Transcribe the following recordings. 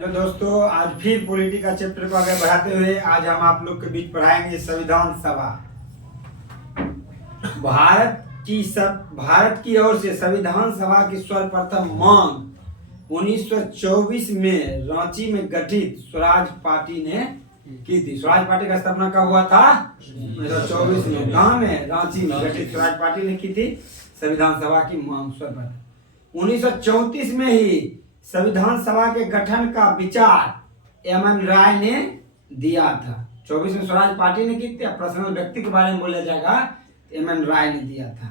तो दोस्तों आज फिर पॉलिटी का चैप्टर को आगे बढ़ाते हुए आज हम आप लोग के बीच पढ़ाएंगे संविधान सभा। भारत की ओर से संविधान सभा की सर्वप्रथम मांग 1924 में रांची में गठित स्वराज पार्टी ने की थी। स्वराज पार्टी का स्थापना कब हुआ था? 1924 में। कहाँ में? रांची में गठित स्वराज पार्टी ने की थी संविधान सभा की मांग सर्वप्रथम। 1934 में ही संविधान सभा के गठन का विचार एम.एन. राय ने दिया था। 24 में स्वराज पार्टी ने की थी। पर्सनल व्यक्ति के बारे में बोला जाएगा, एम.एन. राय ने दिया था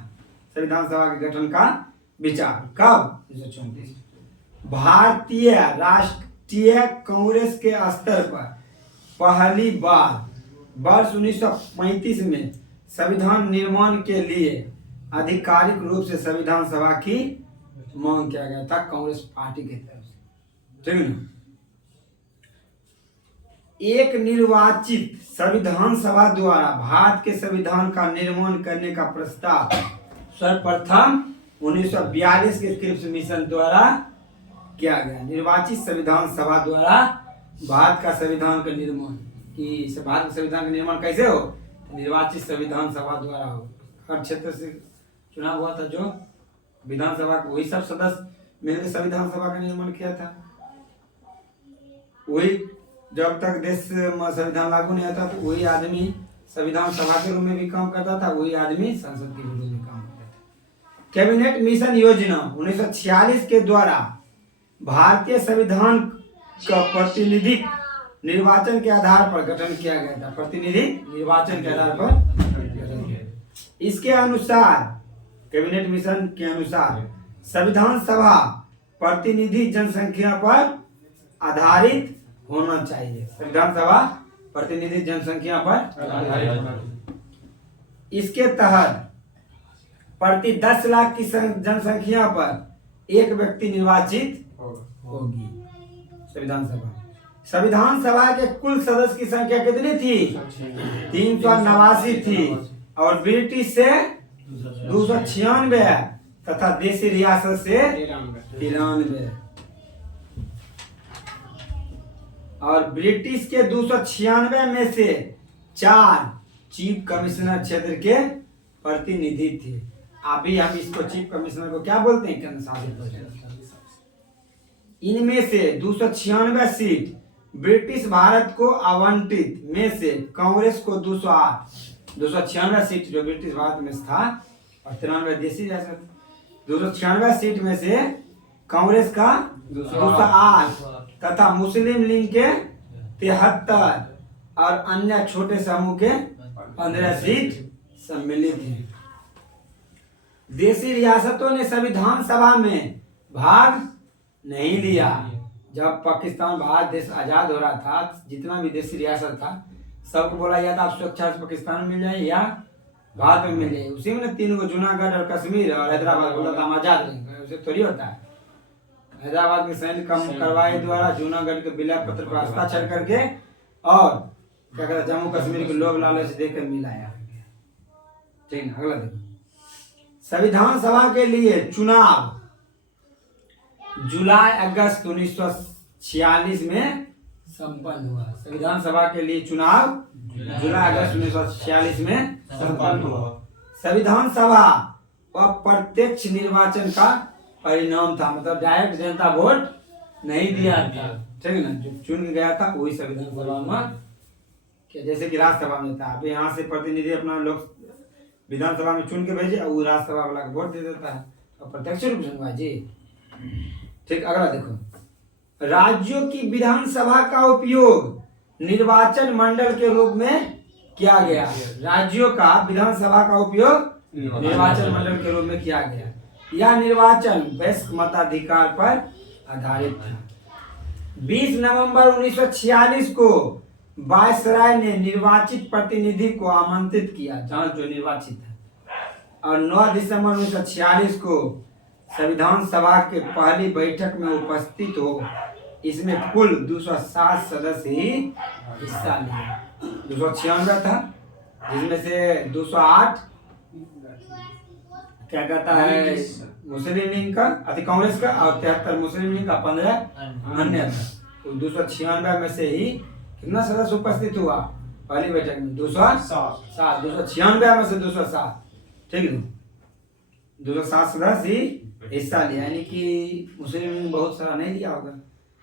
संविधान सभा के गठन का विचार। कब? 1934। भारतीय राष्ट्रीय कांग्रेस के स्तर पर पहली बार वर्ष 1935 में संविधान निर्माण के लिए आधिकारिक रूप से संविधान सभा की मांग किया गया था कांग्रेस पार्टी की तरफ से। ठीक है। एक निर्वाचित संविधान सभा द्वारा भारत के संविधान का निर्माण करने का प्रस्ताव सर्वप्रथम 1942 के क्रिप्स मिशन द्वारा किया गया। निर्वाचित संविधान सभा द्वारा भारत का संविधान का निर्माण कि भारत का संविधान का निर्माण कैसे हो? निर्वाचित संविधान सभा द्वारा हो। हर क्षेत्र से चुनाव हुआ था जो विधानसभा को, वही सब सदस्य मिलकर संविधान सभा का निर्माण किया था। वही जब तक देश में संविधान लागू नहीं होता तो वही आदमी संविधान सभा के रूप में भी काम करता था, वही आदमी संसद के रूप में काम करता था। कैबिनेट मिशन योजना 1946 के द्वारा भारतीय संविधान का प्रतिनिधि निर्वाचन के आधार पर गठन किया गया था। प्रतिनिधि निर्वाचन के आधार पर गठन किया। इसके अनुसार कैबिनेट मिशन के अनुसार संविधान सभा प्रतिनिधि जनसंख्या पर आधारित होना चाहिए। संविधान सभा प्रतिनिधि जनसंख्या पर आधारित। इसके तहत प्रति 10 लाख की जनसंख्या पर एक व्यक्ति निर्वाचित होगी। संविधान सभा के कुल सदस्य की संख्या कितनी थी? 389 थी और ब्रिटिश से 296 तथा देशी रियासत से 93 और ब्रिटिश के 296 में से 4 चीफ कमिश्नर क्षेत्र के प्रतिनिधि थे। अभी हम इसको चीफ कमिश्नर को क्या बोलते हैं? केंद्र शासित प्रदेश। इनमें से 296 सीट ब्रिटिश भारत को आवंटित में से कांग्रेस को 296 सीट जो ब्रिटिश भारत में था और 93 देशी रियासत। 296 सीट में से कांग्रेस का 208 तथा मुस्लिम लीग के 73 और अन्य छोटे समूह के 15 सीट सम्मिलित हैं। देशी रियासतों ने संविधान सभा में भाग नहीं लिया। जब पाकिस्तान भारत देश आजाद हो रहा था, जितना भी देशी रियासत था सबको बोला गया था आप स्वेच्छा से पाकिस्तान में मिल जाए या भारत में मिल जाए। उसी में 3 को जूनागढ़ और कश्मीर और हैदराबाद बोला था हम आजाद रहेंगे। उसे थोड़ी होता है। हैदराबाद के सैन्य कम करवाए द्वारा जूनागढ़ के विलय पत्र पर हस्ताक्षर करके और क्या कहते जम्मू कश्मीर के लोग लालच देकर मिलाया। ठीक है। अगला देखो। संविधान सभा के लिए चुनाव जुलाई अगस्त 1946 में संपन्न हुआ। संविधान सभा के लिए चुनाव जुलाई अगस्त 1946 में संपन्न हुआ। संविधान सभा अप्रत्यक्ष निर्वाचन का परिणाम था, मतलब डायरेक्ट जनता वोट नहीं दिया था। ठीक है ना। जो चुन गया था वही संविधान सभा में, जैसे कि राज्यसभा में था। अब यहाँ से प्रतिनिधि अपना लोग विधानसभा में चुन के भेजे और वो राज्यसभा वाला वोट दे देता है। अप्रत्यक्ष रूप से जी। ठीक। अगला देखो। राज्यों की विधानसभा का उपयोग निर्वाचन मंडल के रूप में किया गया। राज्यों का विधानसभा का उपयोग निर्वाचन मंडल के रूप में किया गया। यह निर्वाचन वयस्क मताधिकार पर आधारित था। 20 नवंबर 1946 को वायसराय ने निर्वाचित प्रतिनिधि को आमंत्रित किया, जहां जो निर्वाचित है, और 9 दिसंबर 1946 को संविधान सभा के पहली बैठक में उपस्थित हो। इसमें कुल 260 सदस्य ही हिस्सा लिए। 296 था जिसमें से 208 क्या कहता है मुस्लिम लीग का, कांग्रेस का, और 73 मुस्लिम लीग का, 15 अन्य था। तो 296 में से ही कितना सदस्य उपस्थित हुआ पहली बैठक में? 207। 296 में से 207, ठीक है। 207 सदस्य ही हिस्सा लिया, यानी कि मुस्लिम लीग बहुत सारा नहीं लिया होगा,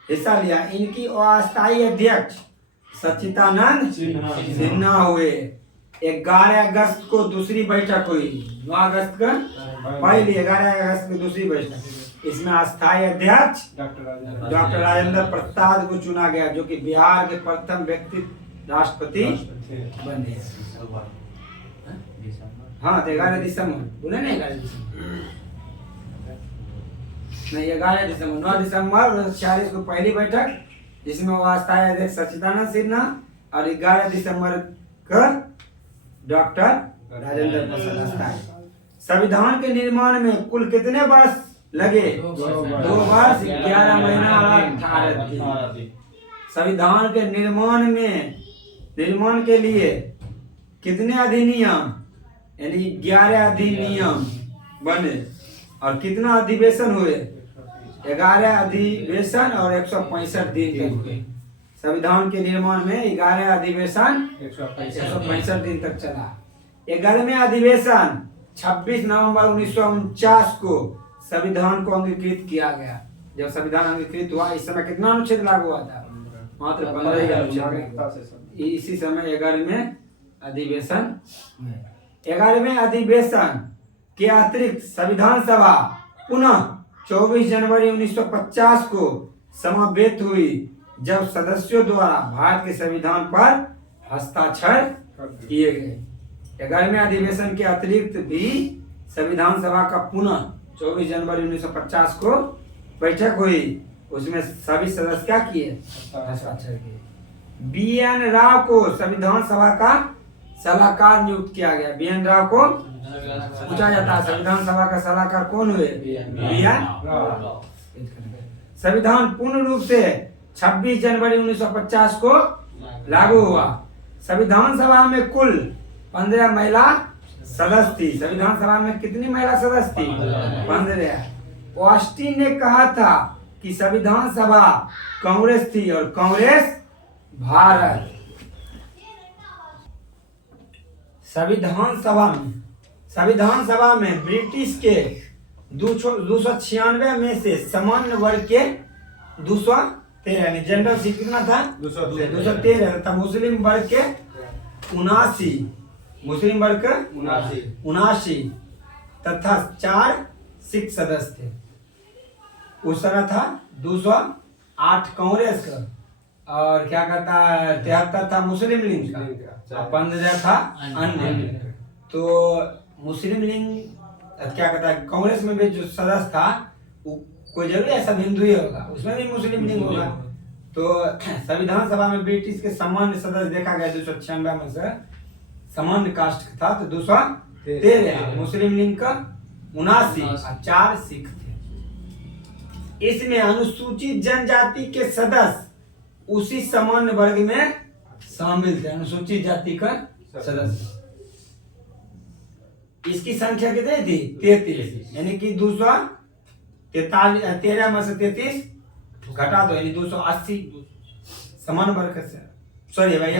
हिस्सा लिया। इनकी अस्थायी अध्यक्ष सच्चिदानंद सिन्हा हुए। 11 अगस्त को दूसरी बैठक हुई, 9 अगस्त का पहली, 11 अगस्त को दूसरी बैठक। इसमें अस्थायी अध्यक्ष डॉक्टर राजेंद्र प्रसाद को चुना गया, जो कि बिहार के प्रथम व्यक्ति राष्ट्रपति बने। हाँ, 11 दिसंबर बोले नहीं, 11 दिसंबर नहीं, 11 दिसंबर। 9 दिसंबर 1946 को पहली बैठक, जिसमें वो अस्थायी अध्यक्ष सच्चिदानंद सिन्हा, और 11 दिसंबर को डॉक्टर राजेंद्र प्रसाद अस्थायी। संविधान के निर्माण में कुल कितने वर्ष लगे? 2 वर्ष 11 महीना और 18 दिन। संविधान के निर्माण के लिए कितने अधिनियम, यानी 11 अधिनियम बने, और कितना अधिवेशन हुए? 11 अधिवेशन और 165 दिन तक हुए। संविधान के निर्माण में 11 अधिवेशन 165 दिन तक चला। 11वें अधिवेशन 26 नवंबर 1949 को संविधान को अंगीकृत किया गया। जब संविधान अंगीकृत हुआ, इस समय कितना अनुच्छेद लागू हुआ था? मात्र 15 ही अनुच्छेद। इसी समय 11वें अधिवेशन में 11वें अधिवेशन के अतिरिक्त संविधान सभा पुनः 24 जनवरी 1950 को समावेत हुई, जब सदस्यों द्वारा भारत के संविधान पर हस्ताक्षर किए गए। 11वें अधिवेशन के अतिरिक्त भी संविधान सभा का पुनः 24 जनवरी 1950 को बैठक हुई, उसमें सभी सदस्य क्या किए? हस्ताक्षर किए। BN राव को संविधान सभा का सलाहकार नियुक्त किया गया। BN राव को पूछा जाता है संविधान सभा का सलाहकार कौन हुए? BN राव। संविधान पूर्ण रूप से 26 जनवरी 1950 को लागू हुआ। संविधान सभा में कुल 15 महिला सदस्य थी। संविधान सभा में कितनी महिला सदस्य थी? 15। ऑस्टिन ने कहा था कि संविधान सभा कांग्रेस थी और कांग्रेस भारत। संविधान सभा में ब्रिटिश के 296 में से सामान्य वर्ग के 213, यानी जनरल सीट कितना था? 213 तथा मुस्लिम वर्ग के 79 तथा 4 सिख सदस्य थे। उस समय था 208 कांग्रेस का, और क्या कहता है 73 था मुस्लिम लीग का, 15 था अन्य। तो मुस्लिम लीग क्या कहता है कांग्रेस में भी जो सदस्य था वो कोई जरूरी है सब हिंदू ही होगा, उसमें भी मुस्लिम लीग होगा। तो संविधान सभा में ब्रिटिश के सामान्य सदस्य देखा गया 296 में से सामान्य कास्ट का था तो 213, मुस्लिम लीग का 79 और 4 सिख थे। इसमें अनुसूचित जनजाति के सदस्य उसी सामान्य वर्ग में शामिल थे। अनुसूचित जाति का सदस्य, इसकी संख्या कितनी थी? 33, यानी कि 213 में से 33 घटा दो, यानी 280 समान वर्ग से, सॉरी भाई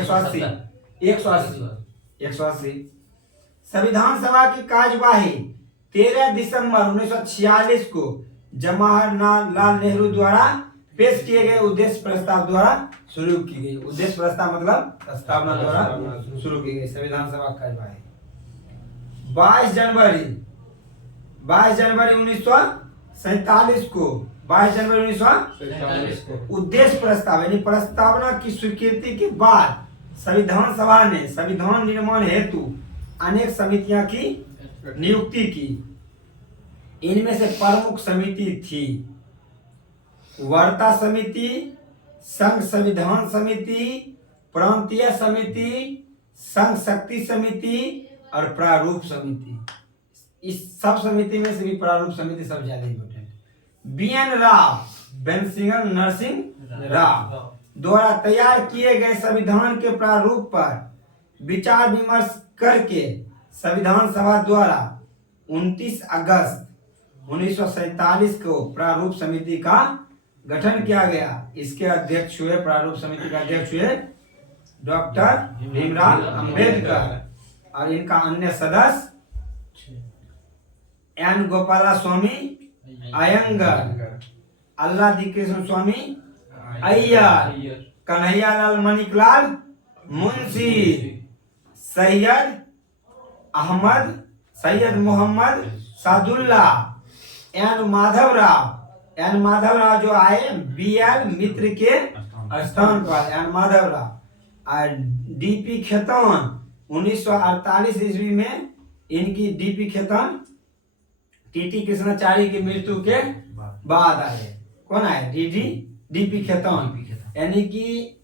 180। संविधान सभा की कार्यवाही 13 दिसंबर 1946 को जवाहरलाल नेहरू द्वारा पेश किए गए उद्देश्य प्रस्ताव द्वारा शुरू की गई। उद्देश्य प्रस्ताव मतलब प्रस्तावना द्वारा शुरू की गई संविधान सभा कार्यवाही। 22 जनवरी 1947 को उद्देश्य प्रस्ताव यानी प्रस्तावना की स्वीकृति के बाद संविधान सभा ने संविधान निर्माण हेतु अनेक समितियां की नियुक्ति की। इनमें से प्रमुख समिति थी वार्ता समिति, संघ संविधान समिति, प्रांतीय समिति, संघ शक्ति समिति और प्रारूप समिति। इस सब समिति में से भी प्रारूप समिति सब ज्यादा इम्पोर्टेंट। BN राव, बेनसिंह नरसिंह राव द्वारा तैयार किए गए संविधान के प्रारूप पर विचार विमर्श करके संविधान सभा द्वारा 29 अगस्त 1947 को प्रारूप समिति का गठन किया गया। इसके अध्यक्ष हुए, प्रारूप समिति के अध्यक्ष हुए डॉक्टर भीमराव अंबेडकर, और इनका अन्य सदस्य एन गोपाला स्वामी अयंगर, अल्लादी कृष्ण स्वामी अय्यर, कन्हैयालाल मणिकलाल मुंशी, सैयद मोहम्मद सादुल्ला, एन माधवराव जो आए बीएल मित्र के स्थान पर, एन माधवराव, और डीपी खेतान 1948 ईस्वी में इनकी डीपी खेतान टीटी कृष्णाचार्य की मृत्यु के बाद आए। कौन आए? डीपी खेतान। यानी कि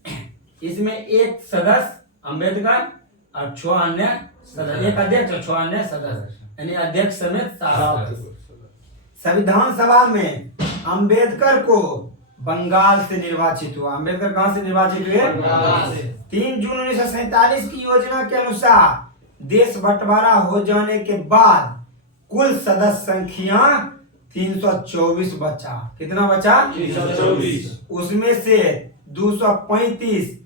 इसमें एक सदस्य अंबेडकर और 6 अन्य सदस्य, एक अध्यक्ष और 6 अन्य सदस्य, यानी अध्यक्ष समेत 7 संविधान सभा में अंबेडकर को बंगाल से निर्वाचित हुआ। अंबेडकर कहां से निर्वाचित हुए? बंगाल से। 3 जून 1947 की योजना के अनुसार देश बंटवारा हो जाने के बाद कुल सदस्य संख्या 324 बचा। कितना बचा? 324। उसमें से 235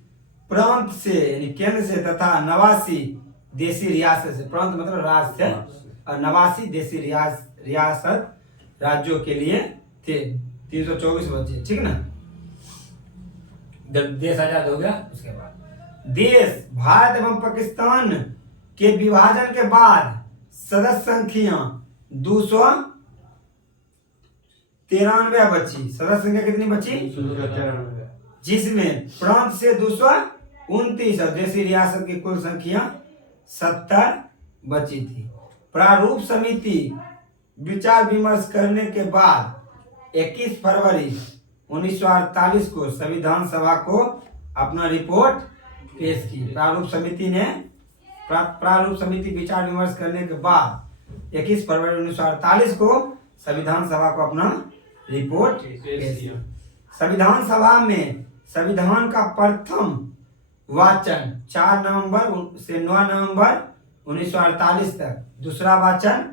प्रांत से यानी केंद्र से तथा 89 देशी रियासत से, प्रांत मतलब राज्य से, और 89 देशी रियासत राज्यों के लिए थे। 324 बचे, ठीक ना। जब देश आजाद हो गया उसके बाद देश भारत एवं पाकिस्तान के विभाजन के बाद सदस्य संख्या 293 बची। सदस्य संख्या कितनी बची? 293, जिसमें प्रांत से 229 और देशी रियासत की कुल संख्या 70 बची थी। प्रारूप समिति विचार विमर्श करने के बाद 21 फरवरी 1948 को संविधान सभा को अपना रिपोर्ट पेश की। प्रारूप समिति विचार विमर्श करने के बाद 21 फरवरी 1948 को संविधान सभा को अपना रिपोर्ट पेश किया। संविधान सभा में संविधान का प्रथम वाचन 4 नवंबर से 9 नवंबर 1948 तक, दूसरा वाचन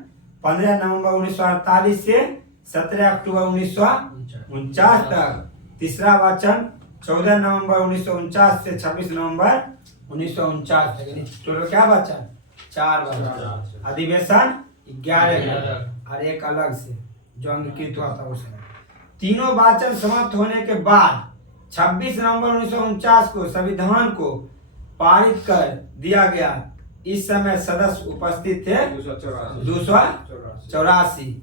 15 नवंबर 1948 से 17 अक्टूबर 1949 तक, तीसरा वाचन 14 नवंबर 1949 से 26 नवंबर 1949 तक। यानी टोटल क्या वाचन? 4 वाचन। अधिवेशन 11 और एक अलग से जो अंगीकृत हुआ था उस समय। तीनों वाचन समाप्त होने के बाद 26 नवंबर 1949 को संविधान को पारित कर दिया गया। इस समय सदस्य उपस्थित थे 284।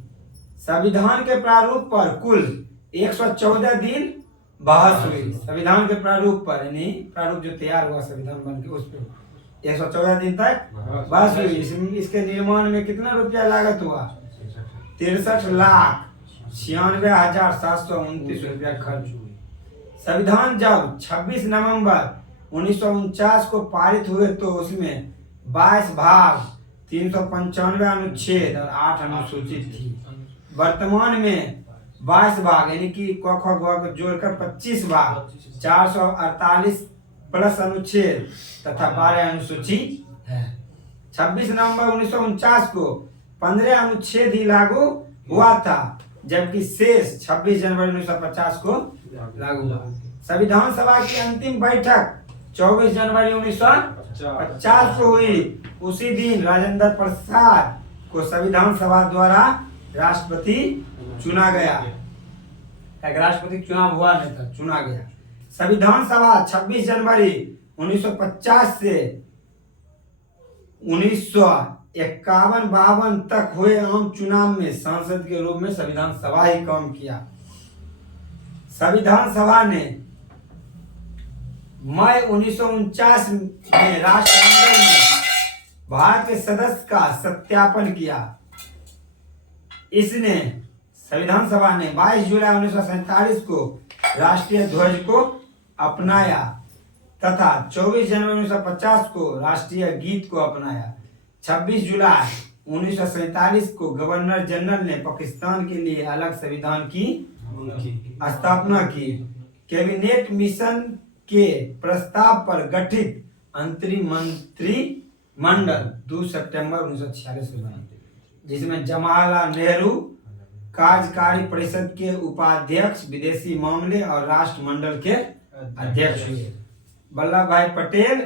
संविधान के प्रारूप पर कुल 114 दिन बहस हुई। संविधान के प्रारूप पर, यानी प्रारूप जो तैयार हुआ संविधान बन के, उस पर 114 दिन तक बहस हुई। इसके निर्माण में कितना रुपया लागत हुआ? 63,96,729 रुपया खर्च हुए। संविधान जब 26 नवंबर 1949 को पारित हुए तो उसमें 22 भाग, 395 अनुच्छेद और 8 अनुसूचित थी। वर्तमान में 22 भाग यानी कि क ख ग को जोड़कर 25 भाग, 448 प्लस अनुच्छेद तथा 12 अनुसूची है। 26 नवंबर 1949 को 15 अनुच्छेद ही लागू हुआ था, जबकि शेष 26 जनवरी 1950 को लागू हुआ। संविधान सभा की अंतिम बैठक 24 जनवरी 1950 को हुई। उसी दिन राजेंद्र प्रसाद को संविधान सभा द्वारा राष्ट्रपति चुना गया। राष्ट्रपति चुनाव हुआ नहीं था, चुना गया। संविधान सभा 26 जनवरी 1950 से 1951-52 तक हुए आम चुनाव में सांसद के रूप में संविधान सभा ही काम किया। संविधान सभा ने मई 1949 में राष्ट्रमंडल में भारत के सदस्य का सत्यापन किया। इसने संविधान सभा ने 22 जुलाई 1947 को राष्ट्रीय ध्वज को अपनाया तथा 24 जनवरी 1950 को राष्ट्रीय गीत को अपनाया। 26 जुलाई 1947 को गवर्नर जनरल ने पाकिस्तान के लिए अलग संविधान की स्थापना की। कैबिनेट मिशन के प्रस्ताव पर गठित अंतरिम मंत्रिमंडल 2 सितंबर 1946 को बना, जिसमें जवाहरलाल नेहरू, कार्यकारी परिषद के उपाध्यक्ष, विदेशी मामले और राष्ट्रमंडल के अध्यक्ष हुए। वल्लभ भाई पटेल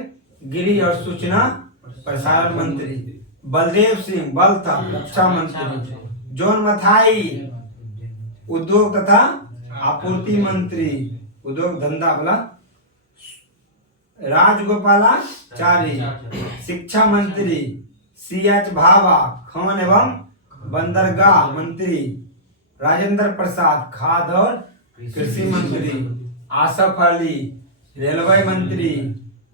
गृह और सूचना प्रसारण मंत्री। बलदेव सिंह बल था रक्षा मंत्री। जॉन मथाई उद्योग तथा आपूर्ति मंत्री, उद्योग धंधा वाला। राजगोपालाचारी शिक्षा मंत्री। C.H. भाभा खान एवं बंदरगाह मंत्री। राजेंद्र प्रसाद खाद्य और कृषि मंत्री। आसफ अली रेलवे मंत्री।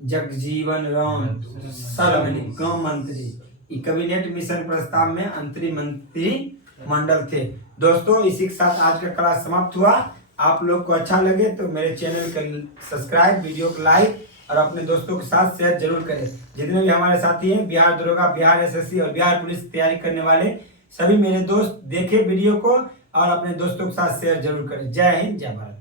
जगजीवन राम श्रम मंत्री। कैबिनेट मिशन प्रस्ताव में अंतरिम मंत्री मंडल थे। दोस्तों इसी के साथ आज का क्लास समाप्त हुआ। आप लोग को अच्छा लगे तो मेरे चैनल को सब्सक्राइब, वीडियो को लाइक और अपने दोस्तों के साथ शेयर जरूर करें। जितने भी हमारे साथी हैं बिहार दरोगा, बिहार SSC और बिहार पुलिस की तैयारी करने वाले सभी मेरे दोस्त देखें वीडियो को और अपने दोस्तों के साथ शेयर जरूर करें। जय हिंद, जय भारत।